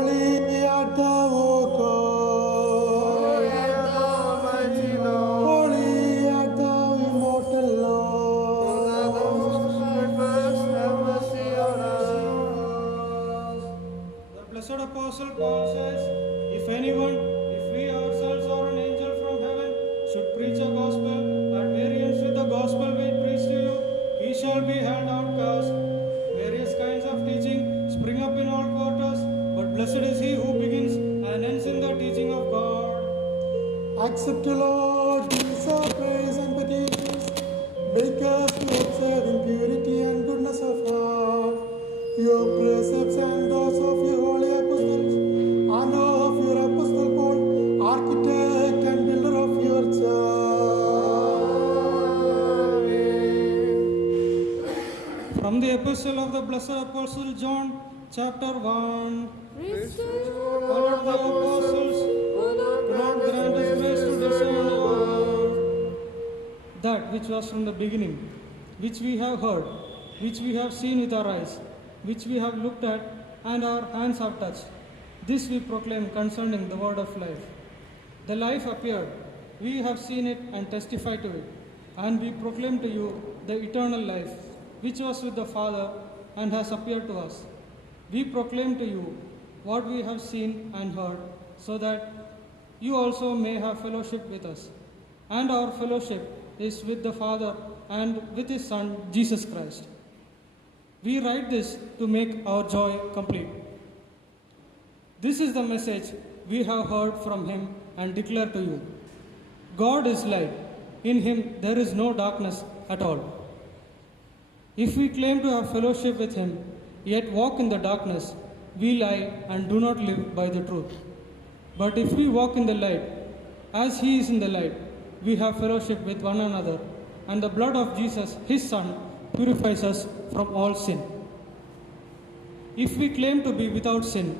Holy art thou, O God. Holy art thou, mighty Lord. Holy art thou, immortal Lord. O thou most high, first have mercy on us. The blessed apostle Paul says, if we ourselves or an angel from heaven should preach a gospel at variance with the gospel we preach to you, he shall be held outcast. Various kinds of teaching spring up in all quarters, but blessed is he who begins and ends in the teaching of God. Accept, Lord, these our praise and petitions. Make us to observe in purity and goodness of heart your precepts and those of your holy apostles, and of your apostle Paul, architect and builder of your church. From the epistle of the blessed apostle John, chapter 1. Follow the apostles, Lord grant us grace to discern that which was from the beginning, which we have heard, which we have seen with our eyes, which we have looked at, and our hands have touched. This we proclaim concerning the word of life. The life appeared, we have seen it and testify to it, and we proclaim to you the eternal life, which was with the Father and has appeared to us. We proclaim to you what we have seen and heard, so that you also may have fellowship with us. And our fellowship is with the Father and with His Son, Jesus Christ. We write this to make our joy complete. This is the message we have heard from Him and declare to you. God is light. In Him there is no darkness at all. If we claim to have fellowship with Him, yet walk in the darkness, we lie and do not live by the truth. But if we walk in the light, as He is in the light, we have fellowship with one another, and the blood of Jesus, His Son, purifies us from all sin. If we claim to be without sin,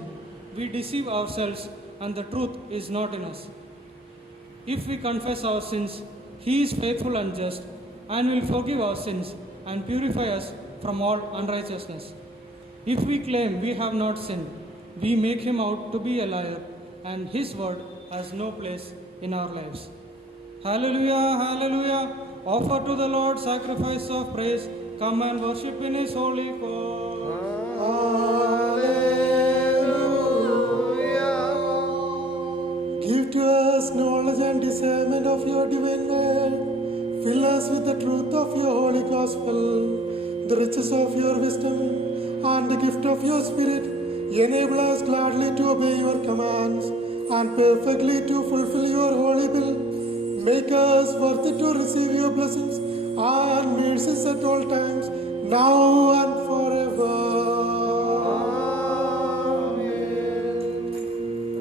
we deceive ourselves, and the truth is not in us. If we confess our sins, He is faithful and just, and will forgive our sins and purify us from all unrighteousness. If we claim we have not sinned, we make Him out to be a liar, and His word has no place in our lives. Hallelujah, hallelujah. Offer to the Lord sacrifice of praise. Come and worship in His holy cause. Hallelujah. Give to us knowledge and discernment of your divine word. Fill us with the truth of your holy gospel, the riches of your wisdom, and the gift of your Spirit. Enable us gladly to obey your commands and perfectly to fulfill your holy will. Make us worthy to receive your blessings and mercies at all times, now and forever.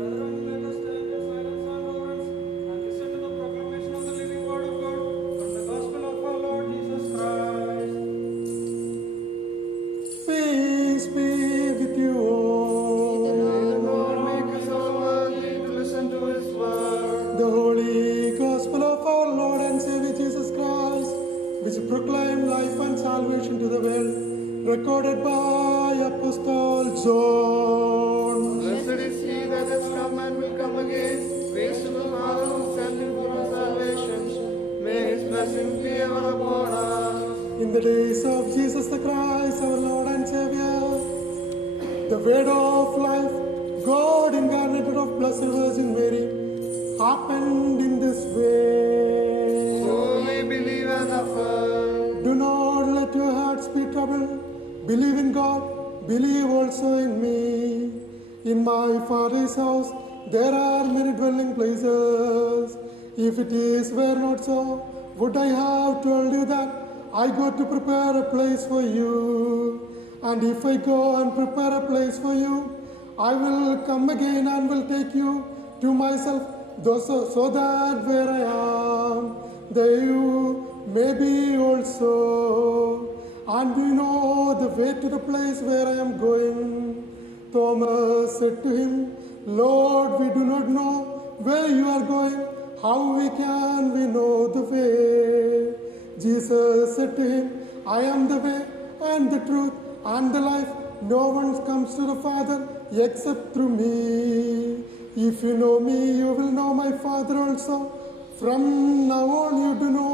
Brethren, let us stand in silence and reverence and listen to the proclamation of the living word of God from the gospel of our Lord Jesus Christ. Peace be with you all. Lord, make us all worthy to listen to His word. The holy gospel of our Lord and Savior Jesus Christ, which proclaim life and salvation to the world, recorded by Apostle John. Blessed is He that has come and will come again. Praise to the Father who sent Him for our salvation. May His blessings be ever upon us. In the days of Jesus the Christ, our Lord and Savior, the word of life, God incarnated of Blessed Virgin Mary, happened in this way. So we believe and affirm. Do not let your hearts be troubled. Believe in God, believe also in me. In my Father's house there are many dwelling places. If it were not so, would I have told you that I go to prepare a place for you? And if I go and prepare a place for you, I will come again and will take you to myself, so that where I am, there you may be also. And we know the way to the place where I am going. Thomas said to him, Lord, we do not know where you are going. How can we know the way? Jesus said to him, I am the way and the truth and the life. No one comes to the Father except through me. If you know me, you will know my Father also. From now on you do know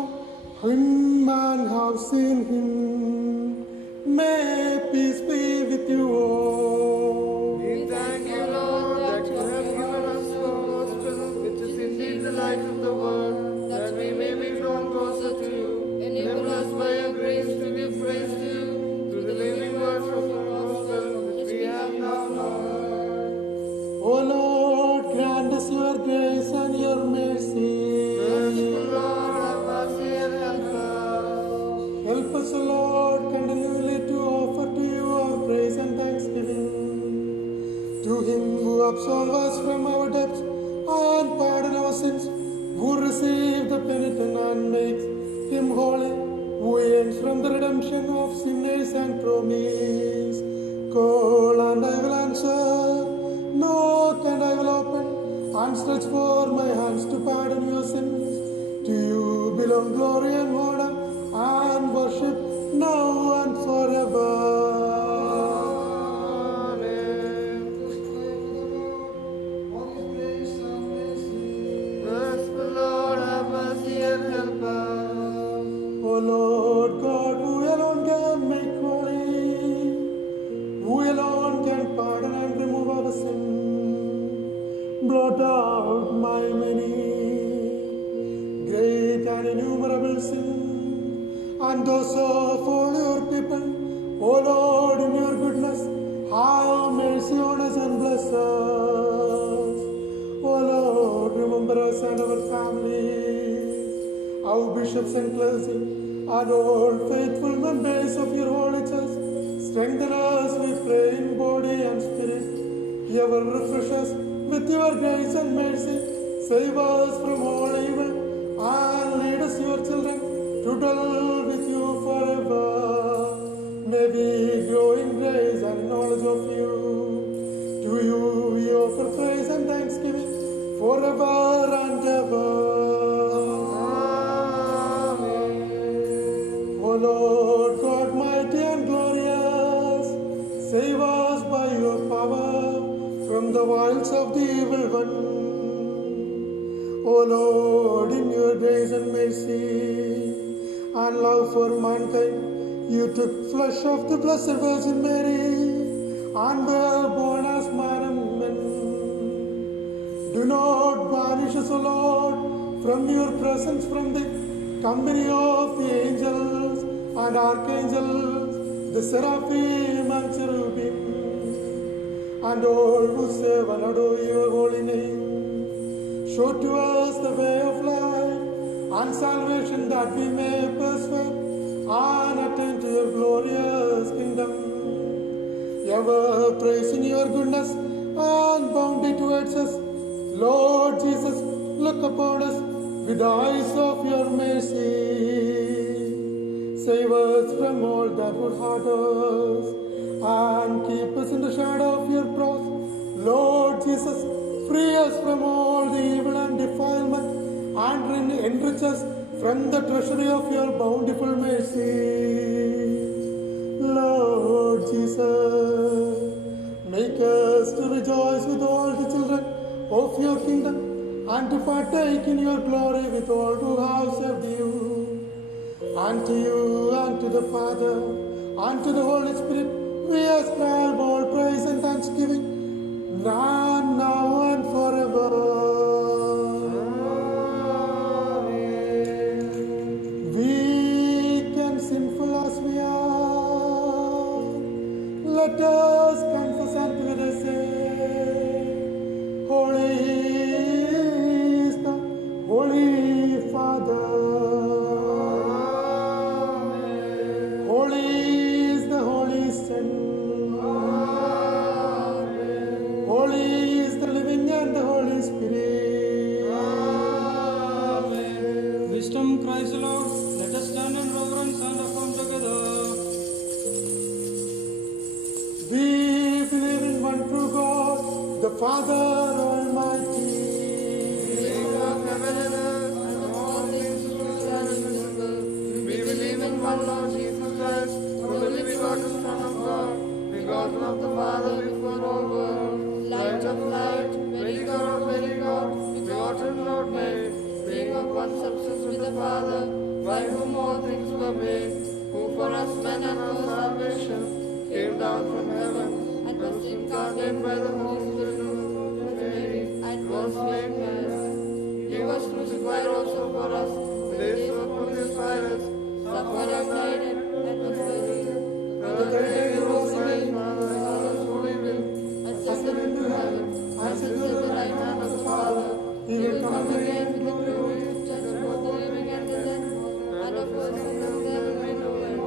him and have seen him. May peace be with you all. We thank you, Lord, that you have given us the gospel, which is indeed the light of the world, that we may be drawn closer to you. Enable us by your grace to give praise to you through the living words of your gospel, which we have now heard. O Lord, grant us your grace and your mercy. Merciful Lord, have mercy and help us. Help us, O Lord, continually to offer to you our praise and thanksgiving. To him who absolves us from our debts and pardon our sins, who receives the penitent and makes him holy, who ends from the redemption of sinners and promise. Call and I will answer, knock and I will open, and stretch forth my hands to pardon your sins. To you belong glory and honor and worship now and forever. Merciful Lord, have mercy and help us. O Lord God, who alone can make holy, who alone can pardon and remove our sin, blot out my many great and innumerable sins, and those of all your people. O Lord, in your goodness, have mercy on us and bless us. O Lord, remember us and our families, our bishops and clergy, and all faithful members of your holy church. Strengthen us, we pray, in body and spirit. Ever refresh us with your grace and mercy. Save us from all evil and lead us, your children, to dwell with you forever. May we grow in grace and knowledge of you. To you we offer praise and thanksgiving forever and ever. O Lord God, mighty and glorious, save us by your power from the wiles of the evil one. O Lord, in your grace and mercy and love for mankind, you took flesh of the Blessed Virgin Mary and were born as man and men. Do not banish us, O Lord, from your presence, from the company of the angels and archangels, the seraphim and cherubim, and all who serve and adore your holy name. Show to us the way of life and salvation, that we may persevere and attain to your glorious kingdom. Ever praising your goodness and bounty towards us, Lord Jesus, look upon us with the eyes of your mercy. Save us from all that would hurt us and keep us in the shadow of your cross. Lord Jesus, free us from all the evil and defilement and enrich us from the treasury of your bountiful mercy. Lord Jesus, make us to rejoice with all the children of your kingdom and to partake in your glory with all who have served you. And to you and to the Father and to the Holy Spirit we ascribe all praise and thanksgiving, now and forever. Weak and sinful as we are, let us confess and together say, Holy is the Holy Father. Holy is the Holy Son. Holy is the living and the Holy Spirit. Wisdom cries aloud, let us stand in reverence and affirm together. We believe in one true God, the Father Almighty. Creator of heaven and earth, and all things visible and invisible. We believe in one Lord Jesus Christ, the only begotten Son of God, begotten of the Father before all world. of light, very God, begotten, not made, being of one substance with the Father, by whom all things were made, who for us men and our salvation came down from heaven, and was incarnate by the Holy Spirit of Mary, and was made man. He was crucified also for us, in the days of Pontius Pilate, suffered and died, and was buried. On the third day he rose again, by the Father's holy will, ascended into heaven, and sits at the right hand of the Father. He will come again with the glory to judge both the living and the dead, and of course there will be no end.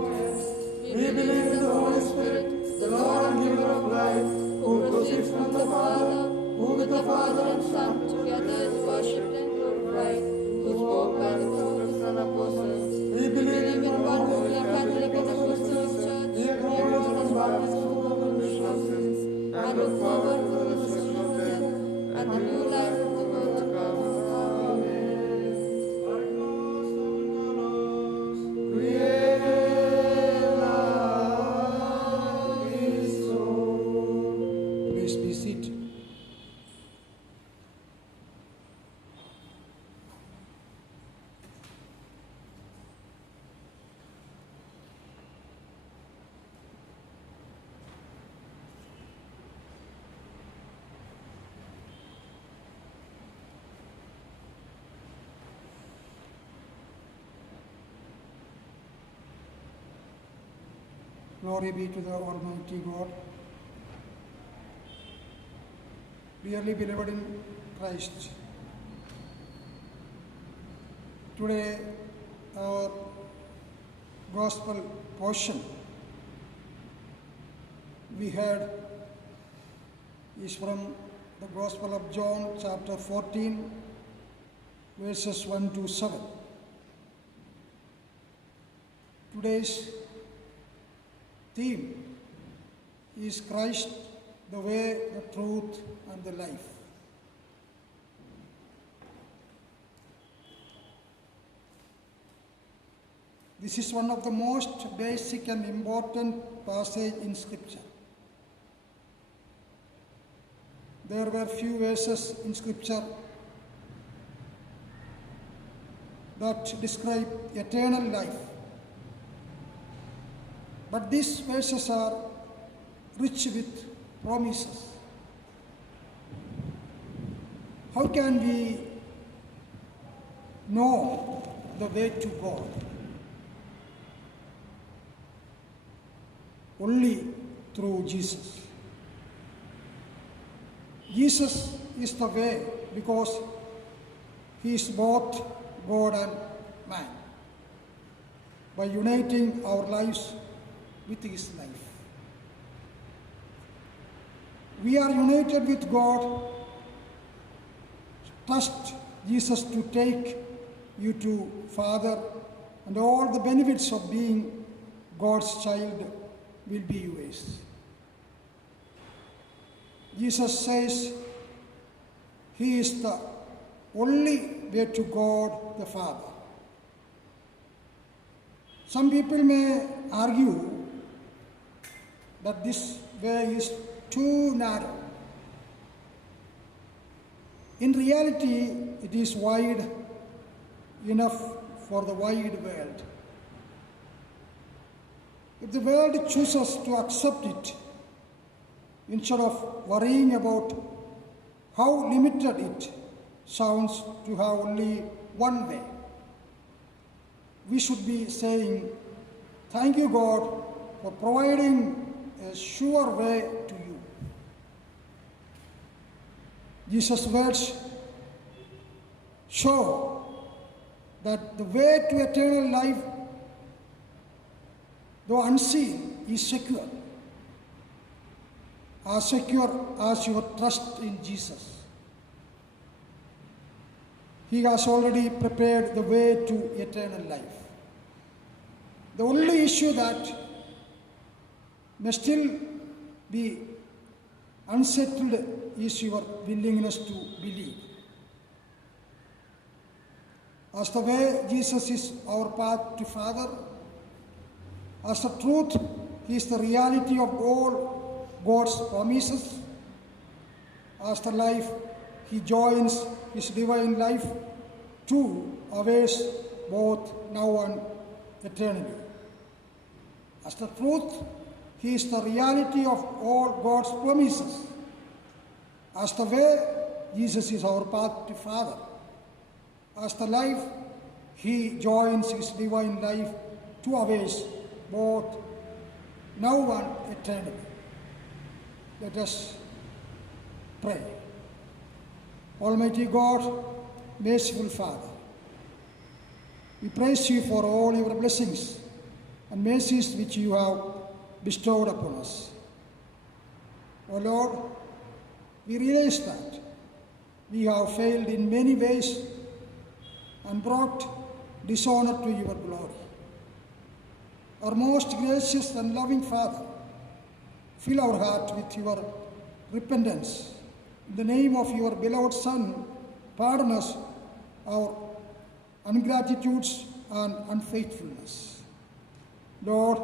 We believe in the Holy Spirit, the Lord and giver of life, who proceeds from the Father, who with the Father and Son together is worshipped and glorified, who spoke by the prophets and apostles. We believe in one holy Catholic and Apostolic Church, we acknowledge the baptism of the remission of sins, and look forward to the resurrection of the dead, and the new life of the world to come. Amen. Please be seated. Glory be to the Almighty God. Dearly beloved in Christ, today our gospel portion we heard is from the Gospel of John, chapter 14, verses 1 to 7. Today's theme is Christ, the way, the truth, and the life. This is one of the most basic and important passages in Scripture. There were few verses in Scripture that describe eternal life. But these verses are rich with promises. How can we know the way to God? Only through Jesus. Jesus is the way because he is both God and man. By uniting our lives with his life, we are united with God. Trust Jesus to take you to Father, and all the benefits of being God's child will be yours. Jesus says he is the only way to God the Father. Some people may argue that this way is too narrow. In reality, it is wide enough for the wide world. If the world chooses to accept it, instead of worrying about how limited it sounds to have only one way, we should be saying, "Thank you, God, for providing a sure way to you." Jesus' words show that the way to eternal life, though unseen, is secure as your trust in Jesus. He has already prepared the way to eternal life. The only issue that may still be unsettled is your willingness to believe. As the way, Jesus is our path to Father. As the truth, he is the reality of all God's promises. After life, he joins his divine life to awaits both now and eternally. As the truth, he is the reality of all God's promises. As the way, Jesus is our path to Father. As the life, he joins his divine life to awaits both now and eternally. Let us pray. Almighty God, merciful Father, we praise you for all your blessings and mercies which you have bestowed upon us. O Lord, we realize that we have failed in many ways and brought dishonor to your glory. Our most gracious and loving Father, fill our heart with your repentance. In the name of your beloved Son, pardon us our ingratitudes and unfaithfulness. Lord,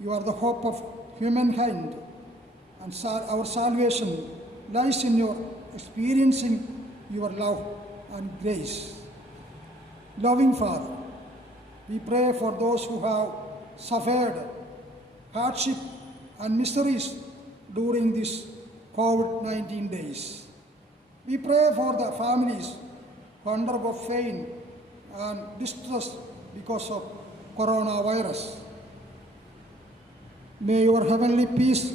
you are the hope of humankind, and our salvation lies in your experiencing your love and grace. Loving Father, we pray for those who have suffered hardship and miseries during these COVID-19 days. We pray for the families who undergo pain and distress because of coronavirus. May your heavenly peace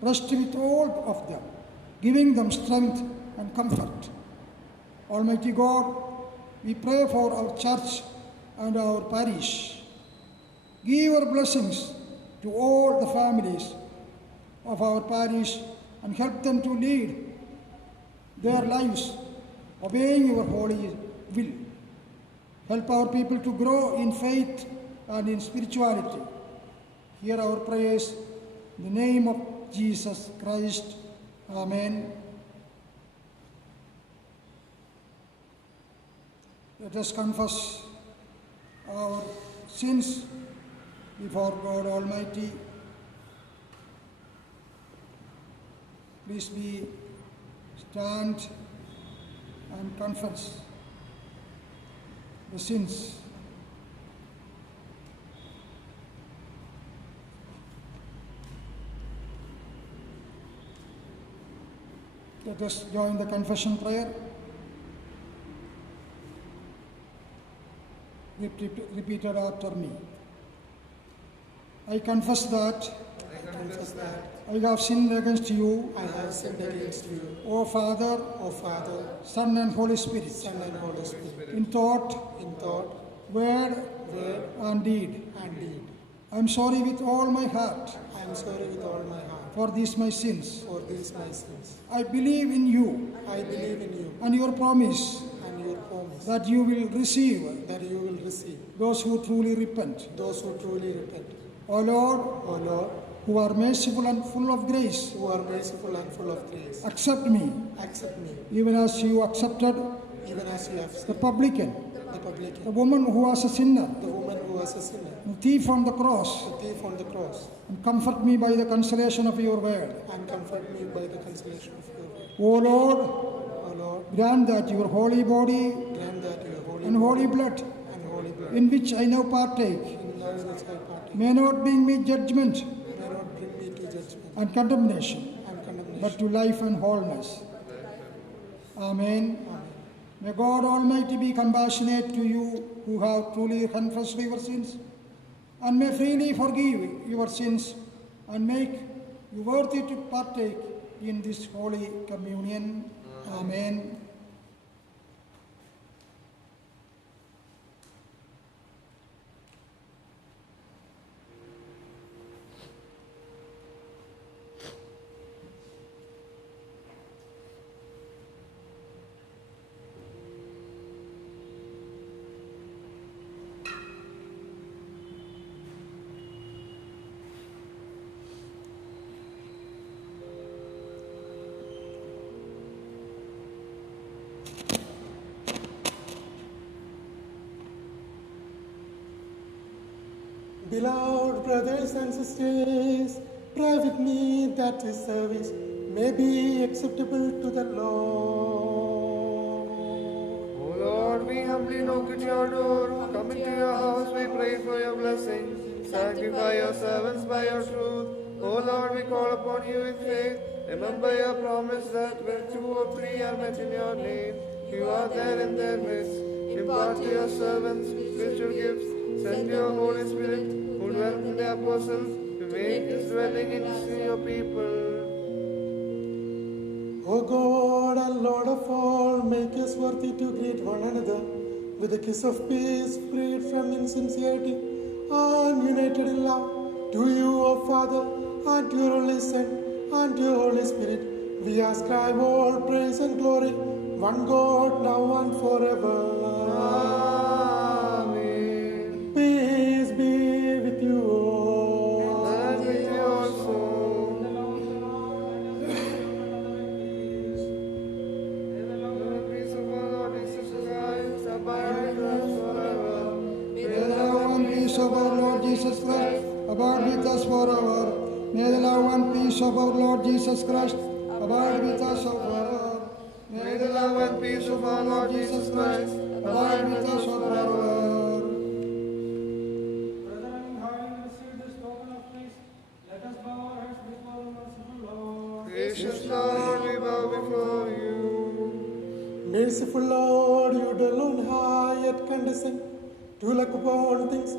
rest with all of them, giving them strength and comfort. Almighty God, we pray for our church and our parish. Give your blessings to all the families of our parish and help them to lead their lives obeying your holy will. Help our people to grow in faith and in spirituality. Hear our prayers in the name of Jesus Christ. Amen. Let us confess our sins before God Almighty. Please be stand and confess the sins. Let us join the confession prayer. Repeat it after me. I confess that I have sinned against you, I have sinned against you, O Father, O Father, Son and Holy Spirit, Son and Holy Spirit, in thought, word, and deed. and deed. I am sorry with all my heart I am sorry with all my heart for these my sins. for these my sins. I believe in you I believe in you and your promise and your promise that you will receive that you will receive those who truly repent. those who truly repent. O Lord, O Lord, who are merciful and full of grace, who are merciful and full of grace, accept me, accept me, even as you accepted even as you have the saved publican, the publican, the woman who was a sinner, the woman who was a sinner, the thief on the cross, the thief on the cross, and comfort me by the consolation of your word. and comfort me by the consolation of your word. O Lord, O Lord, grant that your holy body grant that your holy and holy blood, and holy blood, in which I now partake, in love which I partake, may not bring me judgment may not bring me to judgment and condemnation, and condemnation. but to life and wholeness. Amen. May God Almighty be compassionate to you who have truly confessed your sins, and may freely forgive your sins and make you worthy to partake in this holy communion. Amen. Beloved brothers and sisters, pray with me that this service may be acceptable to the Lord. O Lord, we humbly knock at your door. Come into your house, we pray for your blessing. Sanctify your servants by your truth. O Lord, we call upon you with faith. Remember your promise that where 2 or 3 are met in your name, you are there in their midst. Impart to your servants spiritual gifts. Send your Holy Spirit, who dwelt in the apostles, to make his dwelling in your people. O God and Lord of all, make us worthy to greet one another with a kiss of peace, freed from insincerity and united in love. To you, O Father, and to your only Son, and to your Holy Spirit, we ascribe all praise and glory, one God, now and forever. Amen. Peace be with you all. And with you also. The peace of our Lord Jesus Christ abide with us forever. May the love and peace of our Lord Jesus Christ abide with us forever. May the love and peace of our Lord Jesus Christ abide with us forever. May the love and peace of our Lord Jesus Christ Abide with us forever. Brethren, having received this token of peace, let us bow our heads before the merciful Lord. Gracious Lord, we bow before you. Merciful Lord, you dwell on high, yet condescend to look upon things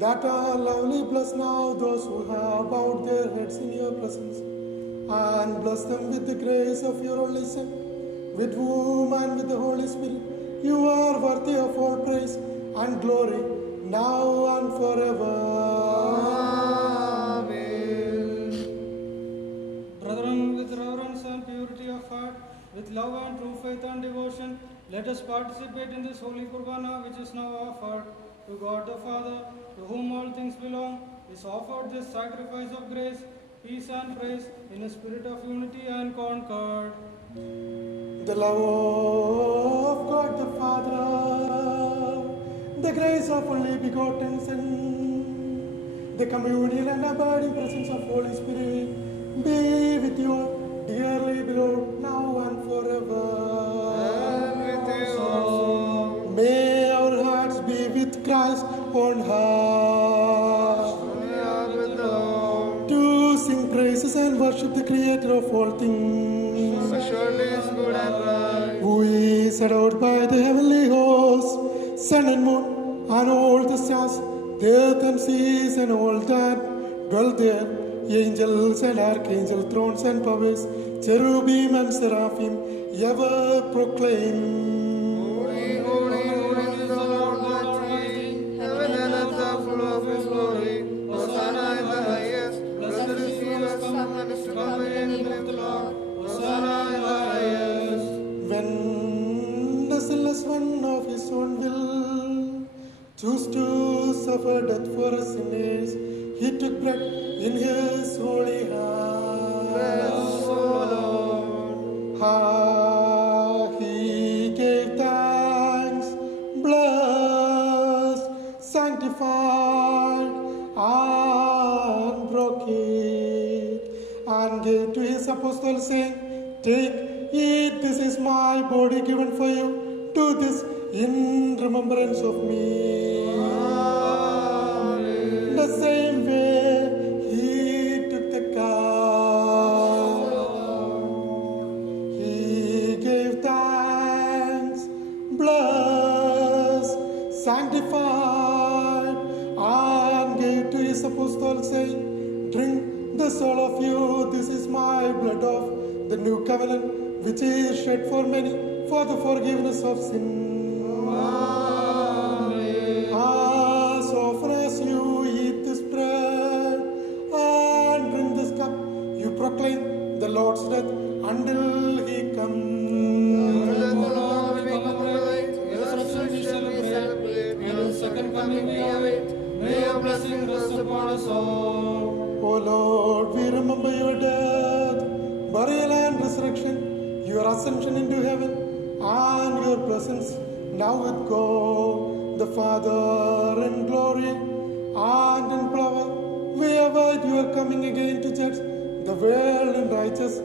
that are lovely. Bless now those who have bowed their heads in your presence, and bless them with the grace of your only Son, with whom and with the Holy Spirit you are worthy of all praise and glory, now and forever. Amen. Brethren, with reverence and purity of heart, with love and true faith and devotion, let us participate in this holy Qurbana which is now offered. To God the Father, to whom all things belong, is offered this sacrifice of grace, peace and praise in a spirit of unity and concord. The love of God the Father, the grace of only begotten Son, the communion and abiding presence of Holy Spirit be with you all, dearly beloved, now and forever. And with you also. May our hearts be with Christ on high, We are with the Lord. to sing praises and worship the Creator of all things, For surely is good and right. who is adored by the heavenly hosts, sun and moon, and all the stars, the earth and seas, and all that dwell there, angels and archangels, thrones and powers, cherubim and seraphim, ever proclaim. Holy, holy, holy is the Lord God Almighty. Heaven and earth are full of His glory. Hosanna in the highest. Blessed is He who has come and is to come in the name of the Lord. Hosanna in the highest. When the sinless one of his own will chose to suffer death for us sinners, he took bread in his holy Bless, hand. O Lord. He gave thanks, blessed, sanctified, and broke it, and gave to his apostles, saying, Take, eat, this is my body given for you. Do this in remembrance of me. Amen. The same way he took the cup. He gave thanks, blessed, sanctified, and gave to his apostles, saying, Drink this all of you, this is my blood of the new covenant, which is shed for many for the forgiveness of sin. As often as you eat this bread and drink this cup, you proclaim the Lord's death until he comes. Let the Lord be commemorate. Your resurrection shall we celebrate. Your second coming we await. May your blessing rest upon us all. O Lord, we remember your death, burial, and resurrection, your ascension into heaven, and your presence now with God, the Father, in glory and in power. We await your coming again to judge the world in righteous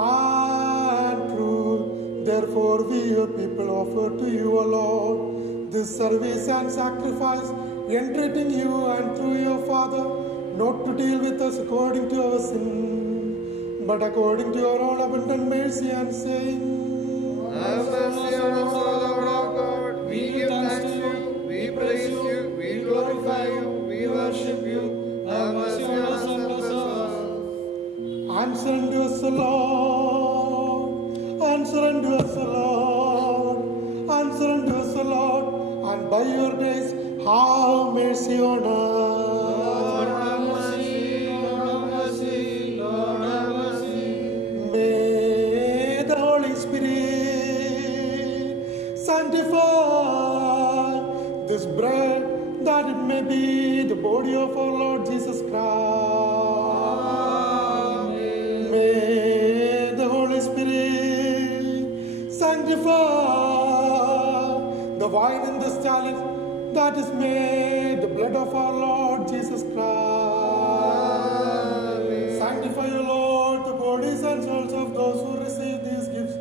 and truth. Therefore, we, your people, offer to you, O Lord, this service and sacrifice, entreating you and through your Father, not to deal with us according to our sin, but according to your own abundant mercy, and saying, Have mercy on us, O Lord our God. We give thanks to you, we praise you, we glorify you, we worship you. Have mercy on us and bless us. Answer unto us, O Lord. Answer unto us, O Lord. Answer unto us, O Lord. And by your grace, have mercy on us. Lord have mercy, Lord have mercy, Lord have mercy. May the Holy Spirit sanctify this bread, that it may be the body of our Lord Jesus Christ. May the Holy Spirit sanctify the wine in this chalice, that is made the blood of our Lord Jesus Christ. Sanctify, O Lord, the bodies and souls of those who receive these gifts,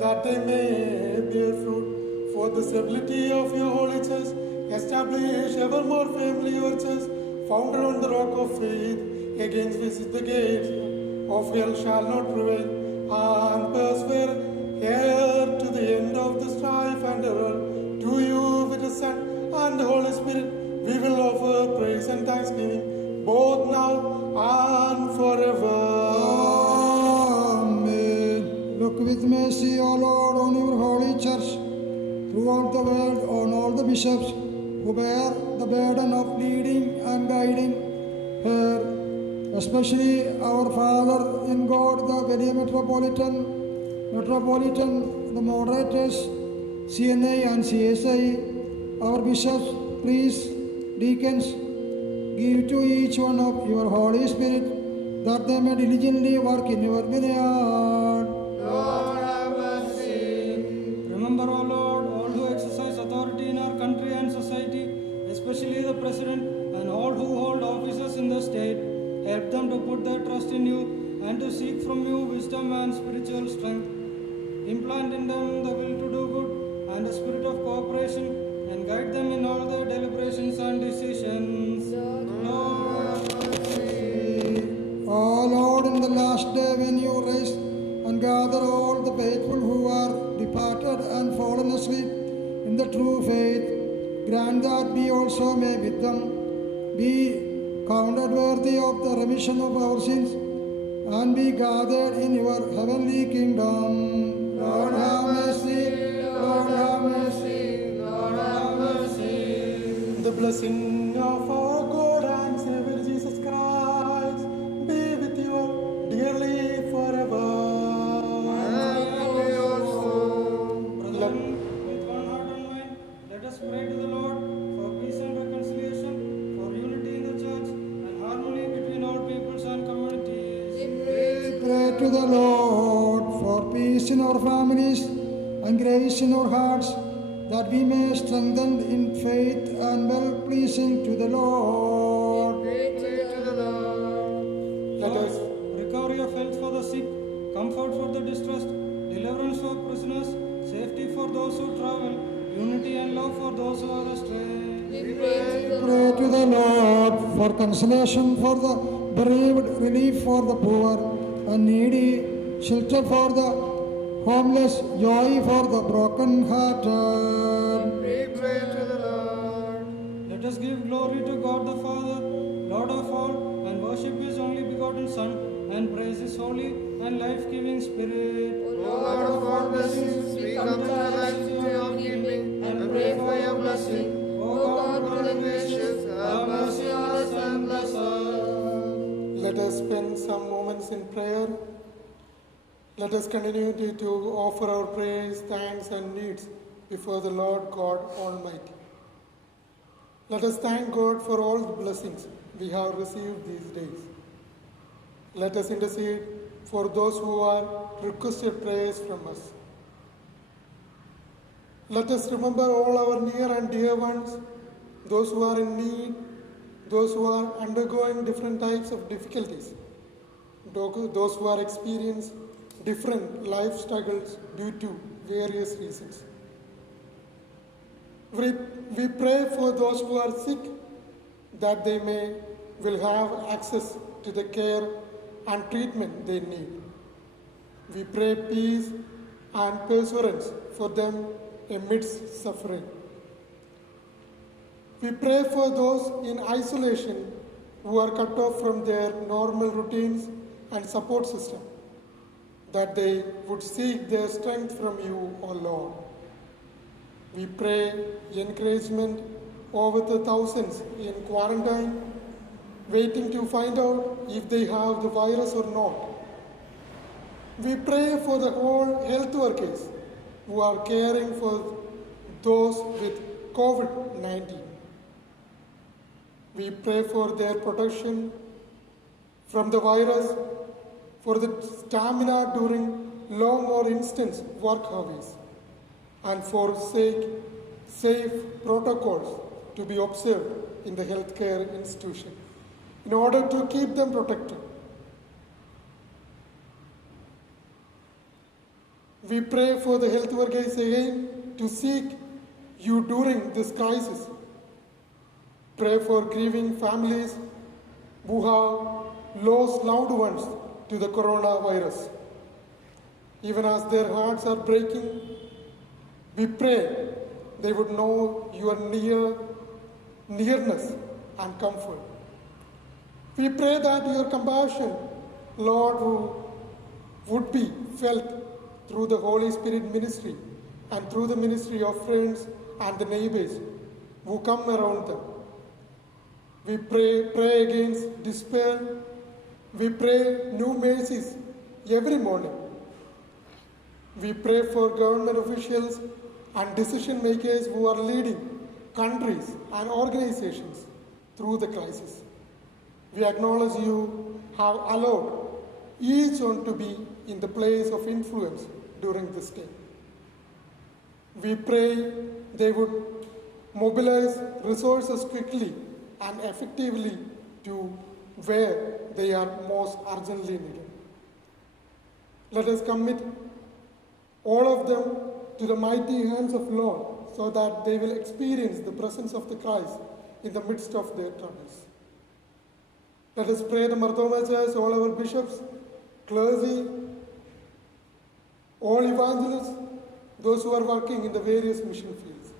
that they may bear fruit for the stability of your holy church. Establish evermore firmly your church, founded on the rock of faith, against which the gates of hell shall not prevail, and persevere here to the end of the strife and error. To you, with the Son and the Holy Spirit, we will offer praise and thanksgiving, both now and forever. Amen. Look with mercy, O Lord, on your holy church, throughout the world, on all the bishops who bear the burden of leading and guiding her, especially our Father in God, the very Metropolitan, the moderators, CNA and CSI, our bishops, priests, deacons. Give to each one of your Holy Spirit, that they may diligently work in your vineyard. Lord have mercy. Remember, O Lord, all who exercise authority in our country and society, especially the President and all who hold offices in the state. Help them to put their trust in you and to seek from you wisdom and spiritual strength. Implant in them the will to do good and a spirit of cooperation, and guide them in all their deliberations and decisions. Lord, have mercy. O Lord, in the last day when you raise and gather all the faithful who are departed and fallen asleep in the true faith, grant that we also may with them be counted worthy of the remission of our sins, and be gathered in your heavenly kingdom. Lord have mercy, Lord have mercy, Lord have mercy. The blessing of our God and Savior Jesus Christ be with you all dearly forever. And we also. Brethren, with one heart and mind, let us pray to the Lord for peace and reconciliation, for unity in the church, and harmony between all peoples and communities. Pray to the Lord for peace in our families and grace in our hearts, that we may strengthen in faith and well-pleasing to the Lord. Pray to the Lord. Let us Recovery of health for the sick, comfort for the distressed, deliverance for prisoners, safety for those who travel, unity and love for those who are astray. Pray to the Lord for consolation for the bereaved, relief for the poor and needy, shelter for the homeless, joy for the broken-hearted. We pray to the Lord. Let us give glory to God the Father, Lord of all, and worship His only begotten Son, and praise His holy and life-giving Spirit. O Lord of all blessings, we come to life to your keeping and pray for your blessing. O God, good and gracious, have mercy on us and bless us. Let us spend some moments in prayer. Let us continue to offer our praise, thanks, and needs before the Lord God Almighty. Let us thank God for all the blessings we have received these days. Let us intercede for those who are requested prayers from us. Let us remember all our near and dear ones, those who are in need, those who are undergoing different types of difficulties, those who are experiencing different life struggles due to various reasons. We pray for those who are sick that they will have access to the care and treatment they need. We pray peace and perseverance for them amidst suffering. We pray for those in isolation who are cut off from their normal routines and support system, that they would seek their strength from you, O Lord. We pray encouragement over the thousands in quarantine, waiting to find out if they have the virus or not. We pray for the whole health workers who are caring for those with COVID-19. We pray for their protection from the virus, for the stamina during long or intense work hours, and for safe protocols to be observed in the healthcare institution in order to keep them protected. We pray for the health workers again to seek you during this crisis. Pray for grieving families who have lost loved ones to the coronavirus. Even as their hearts are breaking, we pray they would know your nearness and comfort. We pray that your compassion, Lord, would be felt through the Holy Spirit ministry and through the ministry of friends and the neighbors who come around them. We pray against despair. We pray new mercies every morning. We pray for government officials and decision makers who are leading countries and organizations through the crisis. We acknowledge you have allowed each one to be in the place of influence during this day. We pray they would mobilize resources quickly and effectively to where they are most urgently needed. Let us commit all of them to the mighty hands of Lord so that they will experience the presence of the Christ in the midst of their troubles. Let us pray the Marthoma Church, all our bishops, clergy, all evangelists, those who are working in the various mission fields.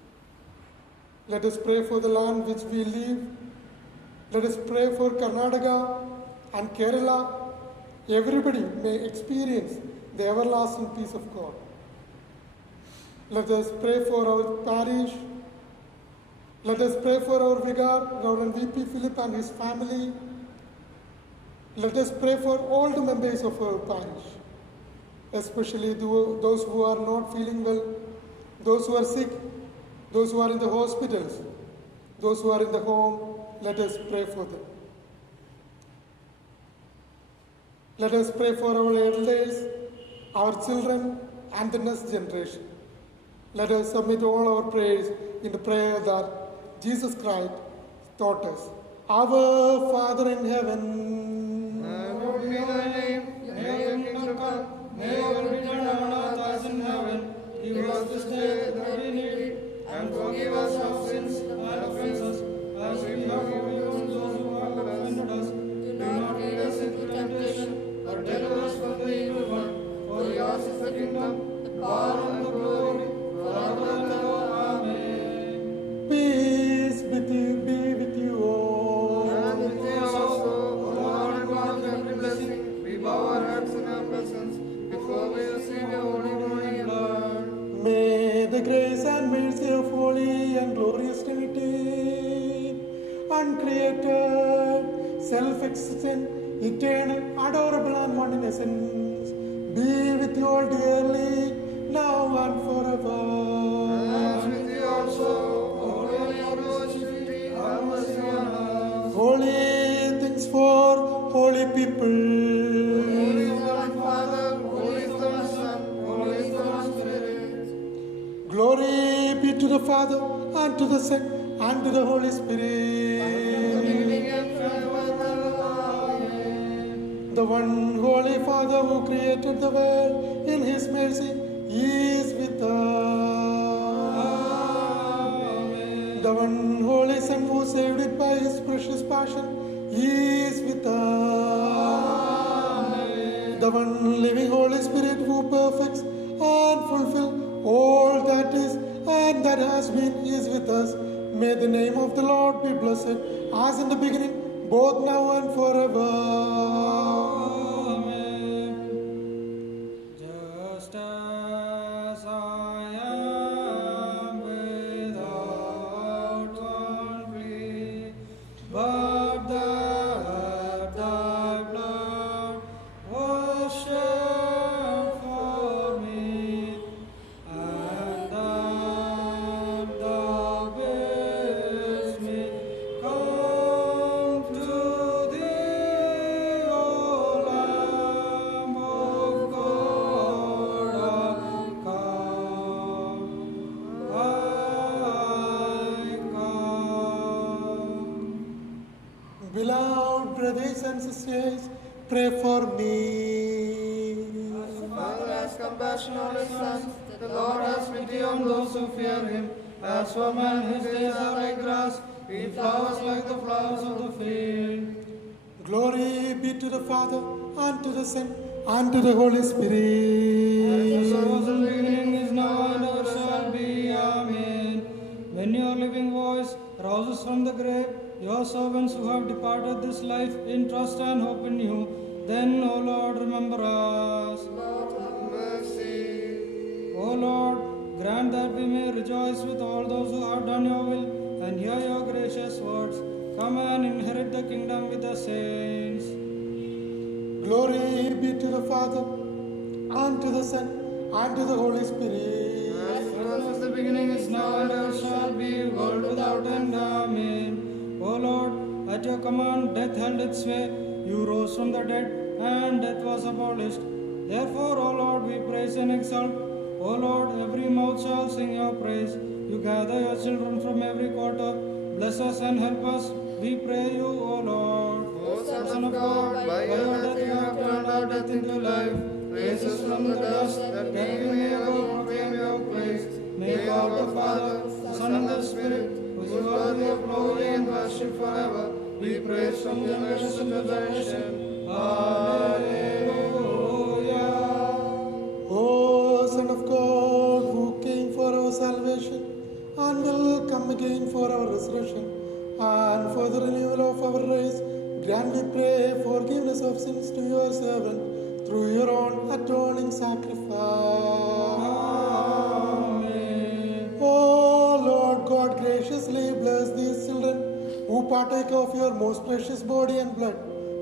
Let us pray for the land which we live. Let us pray for Karnataka and Kerala. Everybody may experience the everlasting peace of God. Let us pray for our parish. Let us pray for our vicar, Reverend V.P. Philip and his family. Let us pray for all the members of our parish, especially those who are not feeling well, those who are sick, those who are in the hospitals, those who are in the home. Let us pray for them. Let us pray for our elders, our children, and the next generation. Let us submit all our prayers in the prayer that Jesus Christ taught us. Our Father in heaven, Hallowed be thy name, may your kingdom come, may your will be done on earth as in heaven. Give us this day that we need, and forgive us our sins and offenses, as we have forgiven those who have offended us. Do not lead us into temptation, but deliver us from the evil one. For yours is the kingdom, the power, and the glory, forever and ever. Amen. peace be with you all. And with thee also, O Lord and God of every blessing, we bow our hearts in our presence before we receive your holy body and blood. May the grace and mercy of holy and glorious Trinity, uncreated, self-existent, eternal, adorable, and one in essence, be with you all dearly, now and forever. And with thee also, O Holy and glorious Trinity, have mercy on us. Holy things for holy people. Holy is the one Father, holy is the one Son, holy is the one Spirit. Glory be to the Father, and to the Son, and to the Holy Spirit. Beginning and forever and ever. Amen. The one Holy Father who created the world in His mercy is with us. The one Holy Son who saved it by His precious passion is with us. The one living Holy Spirit who perfects and fulfills all that is and that has been is with us. May the name of the Lord be blessed, as in the beginning, both now and forever. Just as I am without one plea, but that thy blood was shed for me, and that thou bidst me come to thee, O Lamb of God, come, I come. Beloved brothers and sisters, pray for me. The Father has compassion on His sons. The Lord has pity on those who fear Him. As for man, his days are like grass. He flowers like the flowers of the field. Glory be to the Father, and to the Son, and to the Holy Spirit. As it was in the beginning, is now, and ever shall be. Amen. When your living voice rouses from the grave your servants who have departed this life in trust and hope in you, then, O Lord, remember us. Mercy. O Lord, grant that we may rejoice with all those who have done your will and hear your gracious words. Come and inherit the kingdom with the saints. Glory be to the Father, and to the Son, and to the Holy Spirit. As it was in the beginning, is now, and ever shall be, world without end. Amen. O Lord, at your command death held its sway. You rose from the dead, and death was abolished. Therefore, O Lord, we praise and exalt. O Lord, every mouth shall sing your praise. You gather your children from every quarter. Bless us and help us, we pray you, O Lord. O Son of God, by your death you have turned our death into life. Raise us from the dust, that we may ever proclaim your praise. May God the Father, the Son, and the Spirit, who is worthy of glory and worship forever, be praised from generation to generation. Hallelujah. O Son of God, who came for our salvation, and will come again for our resurrection, and for the renewal of our race, grant, we pray, forgiveness of sins to your servant, through your own atoning sacrifice. Amen. O Lord God, graciously bless these children who partake of your most precious body and blood,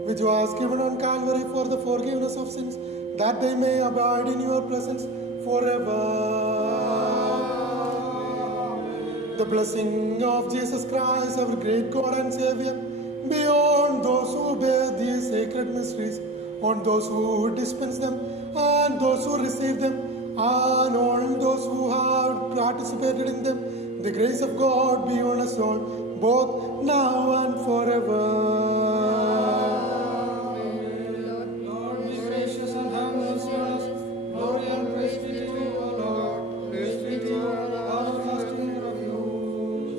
which was given on Calvary for the forgiveness of sins, that they may abide in your presence forever. The blessing of Jesus Christ, our great God and Savior, be on those who bear these sacred mysteries, on those who dispense them, and those who receive them, and all those who have participated in them. The grace of God be on us all, both now and forever. Lord, be gracious and have mercy on us. Glory and praise be to you, O Lord. Praise be to you, our lasting refuge.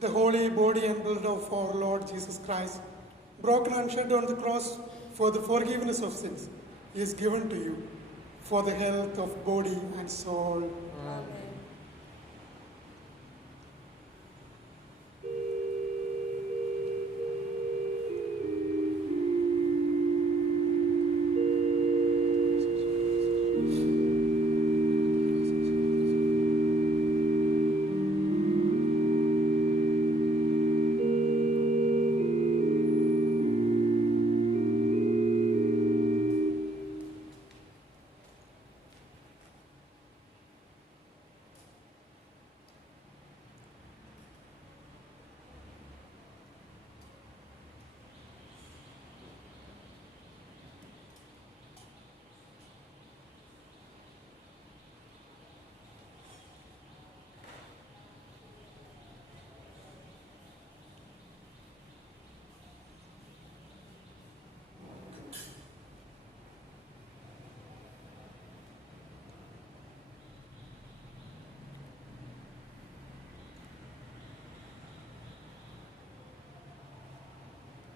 The holy body and blood of our Lord Jesus Christ, broken and shed on the cross for the forgiveness of sins, is given to you for the health of body and soul.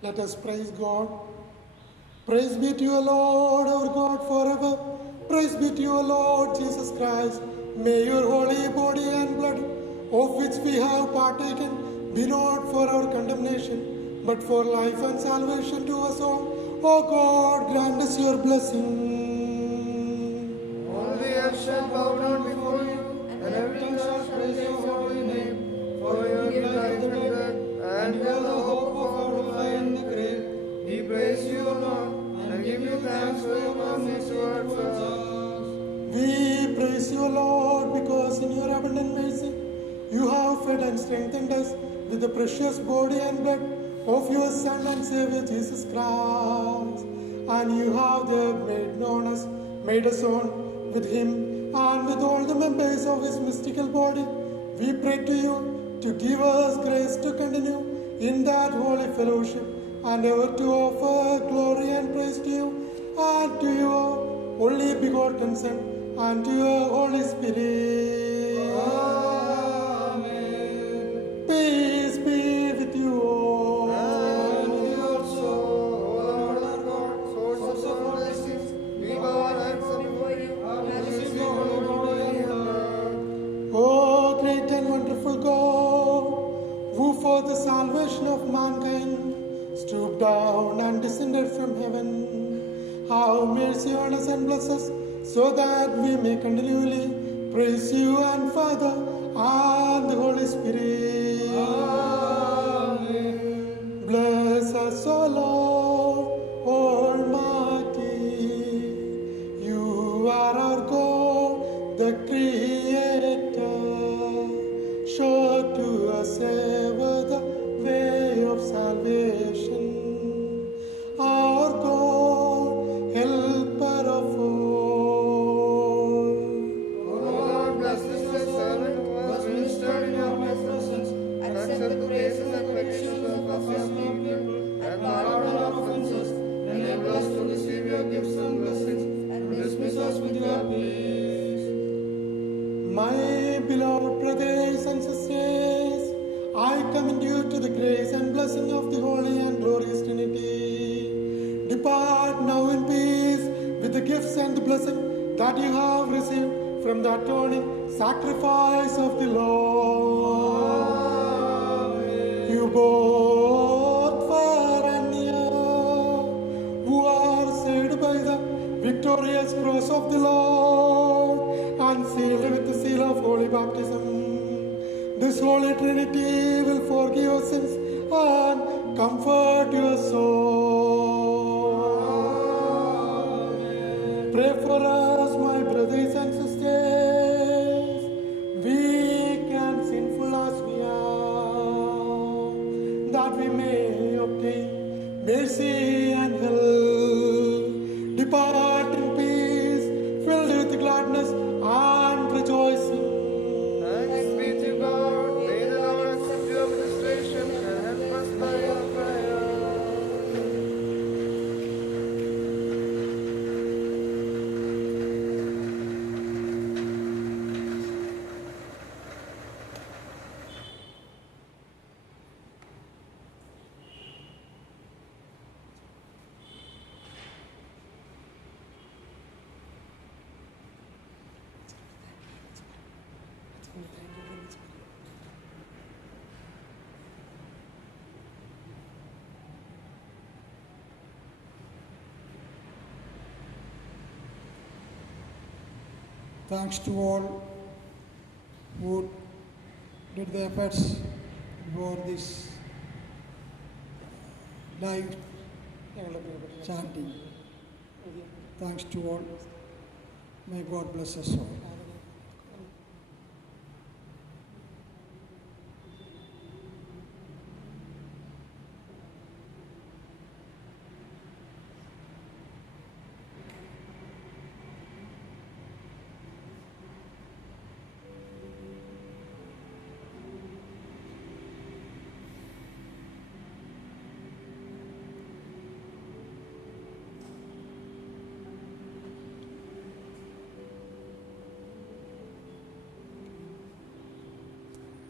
Let us praise God. Praise be to you, Lord, our God, forever. Praise be to you, Lord Jesus Christ. May your holy body and blood, of which we have partaken, be not for our condemnation, but for life and salvation to us all. O God, grant us your blessing. All the earth shall bow down before you, and every tongue shall praise your holy name. For you give life and breath, and you are the hope of our life in the grave. We praise you, O Lord, and give you thanks for your mercy towards us. We praise you, Lord, because in your abundant mercy you have fed and strengthened us with the precious body and blood of your Son and Savior Jesus Christ. And you have there made us one with him and with all the members of his mystical body. We pray to you to give us grace to continue in that holy fellowship and ever to offer glory and praise to you and to your only begotten Son and to your Holy Spirit. Amen. Peace be with you all. And with you also, O Lord our God, source of all blessings, we bow our heads before you, and receive your holy body and blood. O great and wonderful God, who for the salvation of mankind stooped down and descended from heaven, have mercy on us and bless us, so that we may continually praise you and Father and the Holy Spirit. Amen. Bless us, O Lord Almighty. You are our God, the Creator. Show to us ever the way of salvation. Our God, helper of all. O Lord, bless this thy servant who has ministered in your presence. Accept the praises and petitions of your people, and pardon our offenses. Enable us to receive your gifts and blessings, and dismiss us with your peace. My beloved brothers and sisters, I commend you to the grace and blessing of the Holy and Glorious Trinity. Depart now in peace with the gifts and the blessing that you have received from the atoning sacrifice of the Lord. You both far and near, who are saved by the victorious cross of the Lord and sealed with the seal of holy baptism. This Holy Trinity will forgive your sins and comfort your soul. Pray for us, my brothers and sisters, weak and sinful as we are, that we may obtain mercy and help. Depart in peace, filled with gladness and rejoicing. Thanks be to God. May the Lord accept your ministration and help us by your prayer. Thanks to all who did the efforts for this live chanting. Thanks to all. May God bless us all.